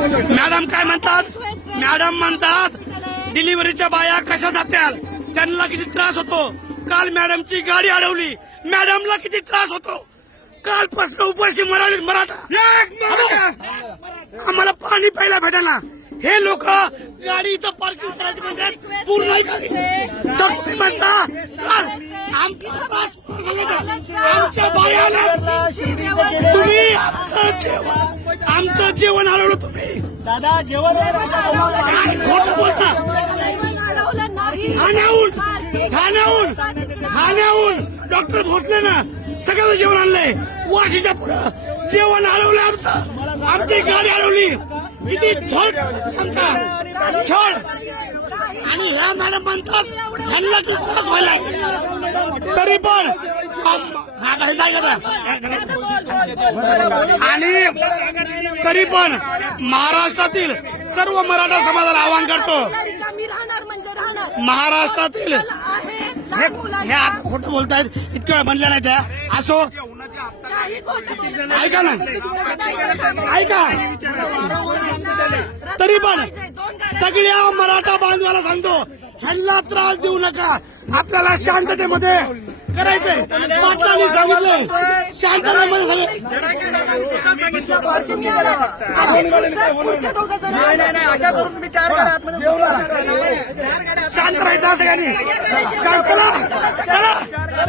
Madam काय म्हणतात? Madam म्हणतात डिलिव्हरीच्या बाया कशा जात्याल, त्यांना किती त्रास होतो. काल मॅडमची गाडी अडवली, मॅडमला किती त्रास होतो. कालपासून उपाशी मराठा आम्हाला पाणी प्यायला भेटेना. हे लोक गाडी इथं पार्किंग करायची म्हणतात पूर्ण तर तुम्ही म्हणता आमच्या बायाला तुम्ही आमचं जेवण अडवलं. तुम्ही दादा जेवण काय खोटं बोलता. ठाण्याहून डॉक्टर भोसले ना सगळं जेवण आणलंय. वाशीच्या पुढं जेवण अडवलं आमचं. आमची गाडी अडवली. किती छळ आमचा छळ. आणि ह्या मॅडम म्हणतात ह्यांना किती त्रास व्हायला, तरी पण आणि तरी पण महाराष्ट्रातील सर्व मराठा समाजाला आवाहन करतो. महाराष्ट्रातील हे आता खोटं बोलतायत, इतकं वेळ म्हणलं नाही त्या. असो ऐका ना, ऐका. तरी पण सगळ्या मराठा बांधवाला सांगतो ह्यांना त्रास देऊ नका. आपल्याला शांततेमध्ये करायचंय. पाटलांनी सांगितलंय शांततेमध्ये सगळं शांत राहायचं सगळ्यांनी. चला चला चला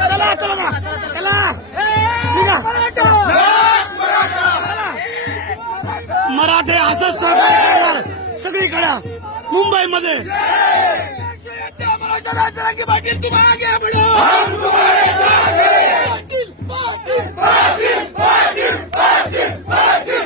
चला चला निघा. मराठे असंच सहकार्य करणार सगळीकडे मुंबईमध्ये. पाटील तुम आगे बढ़ो, हम तुम्हारे साथ हैं. पाटील पाटील पाटील पाटील पाटील